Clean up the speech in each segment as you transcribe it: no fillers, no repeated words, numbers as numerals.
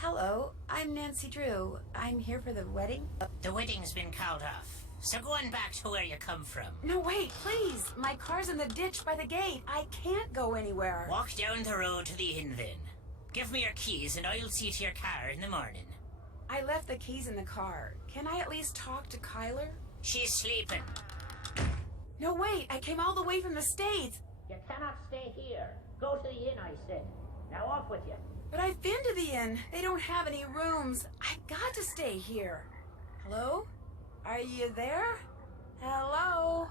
Hello. I'm Nancy Drew. I'm here for the wedding. The wedding's been called off, so go on back to where you come from. No, wait, please. My car's in the ditch by the gate. I can't go anywhere. Walk down the road to the inn then. Give me your keys and I'll see to your car in the morning. I left the keys in the car. Can I at least talk to Kyler? She's sleeping. No, wait. I came all the way from the States. You cannot stay here. Go to the inn, I said. Now off with you. But I've been to the inn. They don't have any rooms. I've got to stay here. Hello? Are you there? Hello?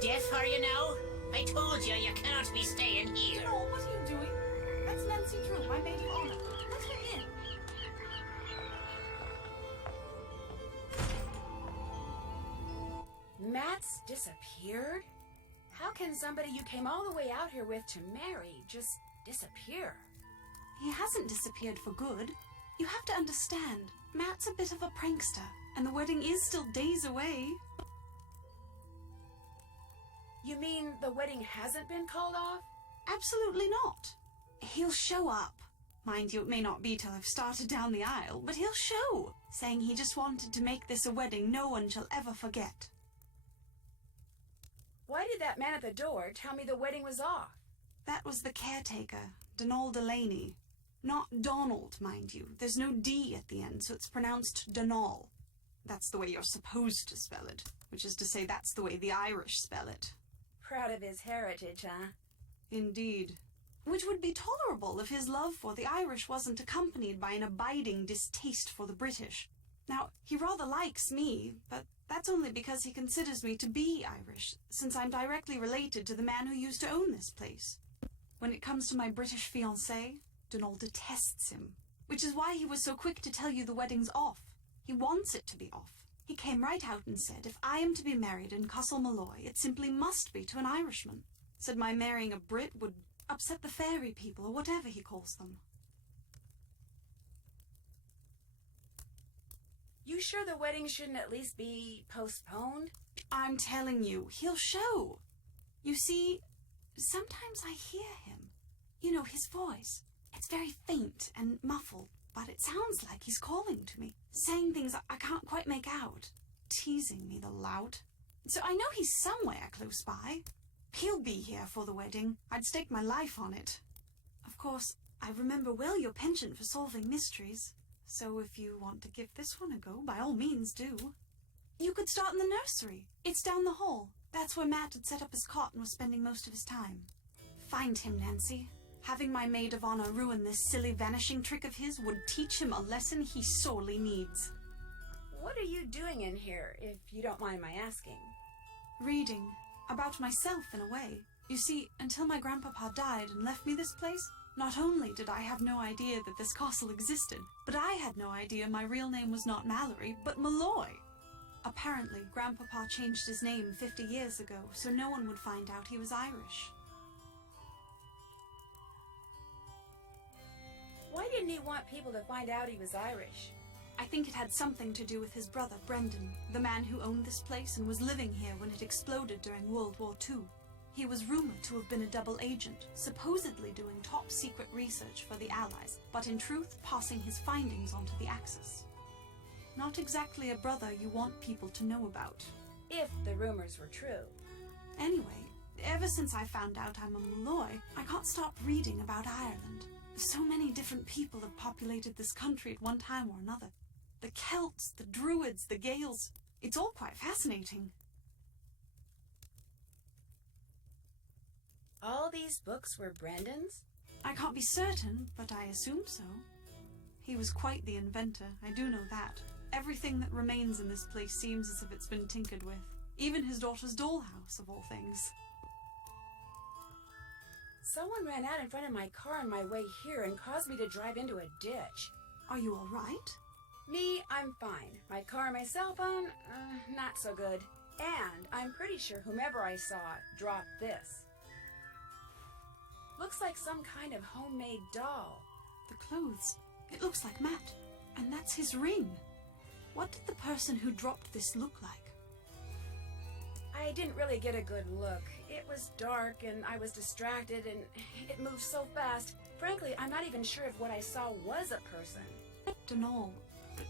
Deaf are you now? I told you you cannot be staying here. No, what are you doing? That's Nancy Drew, my maid of honor. Let her in. Matt's disappeared? How can somebody you came all the way out here with to marry just disappear? He hasn't disappeared for good. You have to understand, Matt's a bit of a prankster, and the wedding is still days away. You mean the wedding hasn't been called off? Absolutely not. He'll show up. Mind you, it may not be till I've started down the aisle, but he'll show, saying he just wanted to make this a wedding no one shall ever forget. Why did that man at the door tell me the wedding was off? That was the caretaker, Donald Delaney. Not Donald, mind you. There's no D at the end, so it's pronounced Donal. That's the way you're supposed to spell it, which is to say that's the way the Irish spell it. Proud of his heritage, huh? Indeed. Which would be tolerable if his love for the Irish wasn't accompanied by an abiding distaste for the British. Now, he rather likes me, but that's only because he considers me to be Irish, since I'm directly related to the man who used to own this place. When it comes to my British fiancé, Donald detests him, which is why he was so quick to tell you the wedding's off. He wants it to be off. He came right out and said, if I am to be married in Castle Malloy, it simply must be to an Irishman. Said my marrying a Brit would upset the fairy people, or whatever he calls them. You sure the wedding shouldn't at least be postponed? I'm telling you, he'll show. You see, sometimes I hear him. You know, his voice. It's very faint and muffled, but it sounds like he's calling to me, saying things I can't quite make out, teasing me, the lout. So I know he's somewhere close by. He'll be here for the wedding. I'd stake my life on it. Of course, I remember well your penchant for solving mysteries, so if you want to give this one a go, by all means do. You could start in the nursery. It's down the hall. That's where Matt had set up his cot and was spending most of his time. Find him, Nancy. Having my maid of honor ruin this silly vanishing trick of his would teach him a lesson he sorely needs. What are you doing in here, if you don't mind my asking? Reading. About myself, in a way. You see, until my grandpapa died and left me this place, not only did I have no idea that this castle existed, but I had no idea my real name was not Mallory, but Malloy. Apparently, grandpapa changed his name 50 years ago, so no one would find out he was Irish. Why didn't he want people to find out he was Irish? I think it had something to do with his brother, Brendan, the man who owned this place and was living here when it exploded during World War II. He was rumored to have been a double agent, supposedly doing top-secret research for the Allies, but in truth passing his findings onto the Axis. Not exactly a brother you want people to know about. If the rumors were true. Anyway, Ever since I found out I'm a Malloy, I can't stop reading about Ireland. So many different people have populated this country at one time or another. The Celts, the Druids, the Gaels. It's all quite fascinating. All these books were Brendan's? I can't be certain, but I assume so. He was quite the inventor, I do know that. Everything that remains in this place seems as if it's been tinkered with. Even his daughter's dollhouse, of all things. Someone ran out in front of my car on my way here and caused me to drive into a ditch. Are you all right? Me, I'm fine. My car and my cell phone, not so good. And I'm pretty sure whomever I saw dropped this. Looks like some kind of homemade doll. The clothes. It looks like Matt. And that's his ring. What did the person who dropped this look like? I didn't really get a good look. It was dark and I was distracted and it moved so fast. Frankly, I'm not even sure if what I saw was a person. Donal,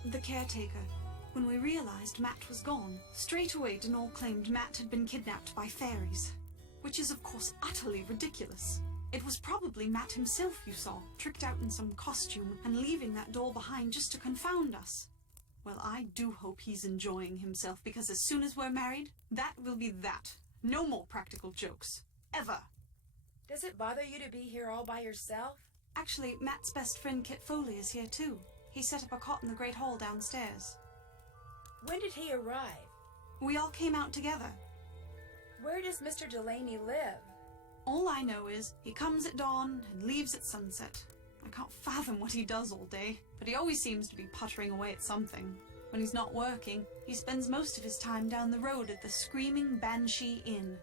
the caretaker. When we realized Matt was gone, straight away Donal claimed Matt had been kidnapped by fairies. Which is of course utterly ridiculous. It was probably Matt himself you saw, tricked out in some costume and leaving that doll behind just to confound us. Well, I do hope he's enjoying himself, because as soon as we're married, that will be that. No more practical jokes. Ever. Does it bother you to be here all by yourself? Actually, Matt's best friend Kit Foley is here too. He set up a cot in the Great Hall downstairs. When did he arrive? We all came out together. Where does Mr. Delaney live? All I know is he comes at dawn and leaves at sunset. I can't fathom what he does all day, but he always seems to be puttering away at something. When he's not working, he spends most of his time down the road at the Screaming Banshee Inn.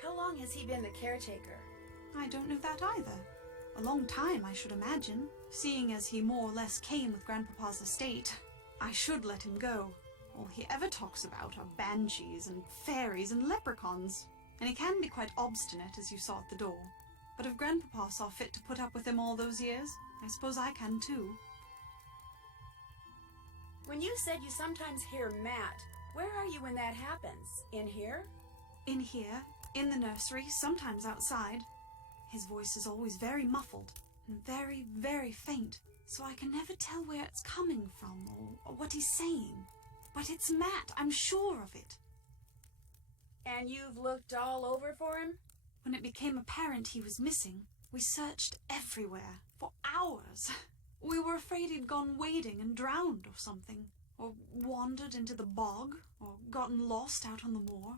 How long has he been the caretaker? I don't know that either. A long time, I should imagine, seeing as he more or less came with Grandpapa's estate. I should let him go. All he ever talks about are banshees and fairies and leprechauns, and he can be quite obstinate, as you saw at the door. But if Grandpapa saw fit to put up with him all those years, I suppose I can too. When you said you sometimes hear Matt, where are you when that happens? In here? In here, in the nursery, sometimes outside. His voice is always very muffled and very, very faint, so I can never tell where it's coming from or what he's saying. But it's Matt, I'm sure of it. And you've looked all over for him? When it became apparent he was missing, we searched everywhere, for hours. We were afraid he'd gone wading and drowned or something, or wandered into the bog, or gotten lost out on the moor.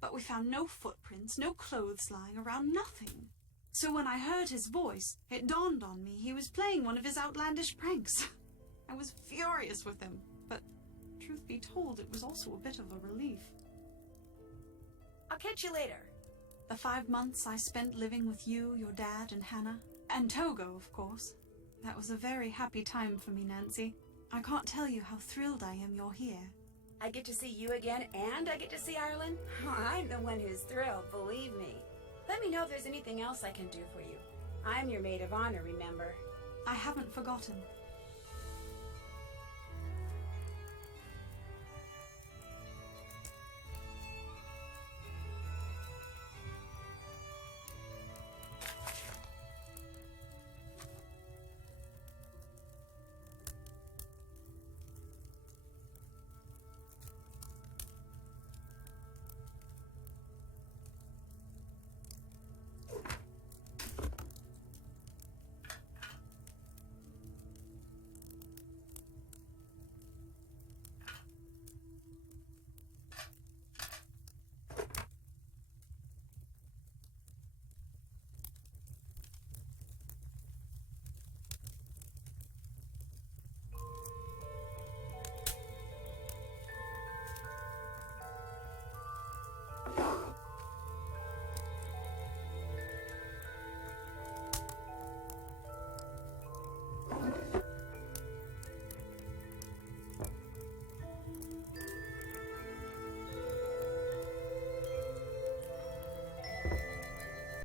But we found no footprints, no clothes lying around, nothing. So when I heard his voice, it dawned on me he was playing one of his outlandish pranks. I was furious with him, but truth be told, it was also a bit of a relief. I'll catch you later. The 5 months I spent living with you, your dad, and Hannah, and Togo, of course. That was a very happy time for me, Nancy. I can't tell you how thrilled I am you're here. I get to see you again, and I get to see Ireland? I'm the one who's thrilled, believe me. Let me know if there's anything else I can do for you. I'm your maid of honor, remember? I haven't forgotten.